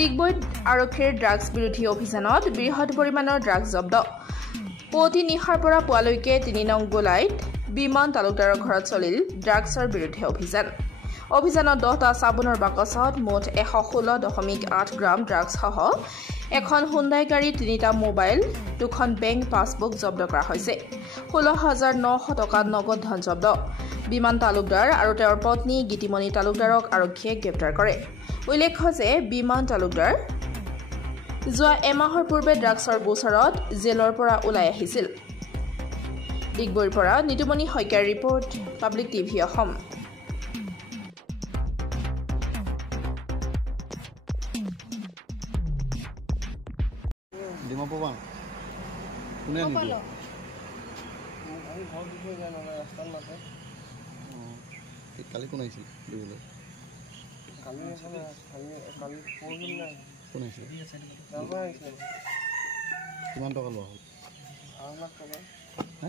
ডিগবৈত আৰক্ষীৰ ড্ৰাগছ বিৰোধী অভিযানত বৃহৎ পৰিমাণৰ ড্ৰাগছ জব্দ পুৱতি নিশাৰ পৰা পুৱালৈকে ৩ নং গোলাইত বিমান তালুকদাৰৰ ঘৰত চলিল ড্ৰাগছৰ বিৰুদ্ধে অভিযানত 10টা চাবোনৰ বাকচত মুঠ 116.8 গ্ৰাম ড্ৰাগছসহ এখন হুণ্ডাই গাড়ী 3টা মোবাইল 2খন বেংক পাছবুক জব্দ কৰা হৈছে 16,900 টকা নগদ ধন জব্দ বিমান তালুকদাৰ আৰু তেওঁৰ পত্নী গীতিমণি তালুকদাৰক আৰক্ষীয়ে গ্ৰেপ্তাৰ কৰে উল্লেখ্য যে বিমান তালুকদাৰ যোৱা এমাহৰ পূৰ্বে ড্ৰাগছৰ গোচৰত জেলৰ পৰা ওলাই আহিছিল ডিগবৈৰ পৰা নিতুমণি শইকীয়াৰ report public TV Assam Dimapur কোনে নিব আমি ঘৰ দিছোঁ জানো ৰাস্তাত নাতে কালি কোন আহিছিল দিবলৈ কালি পৰহি নাই কোন আহিছিল তাৰ পৰা আহিছিলে কিমান টকা লোৱা হ'ল 8 লাখ টকা হা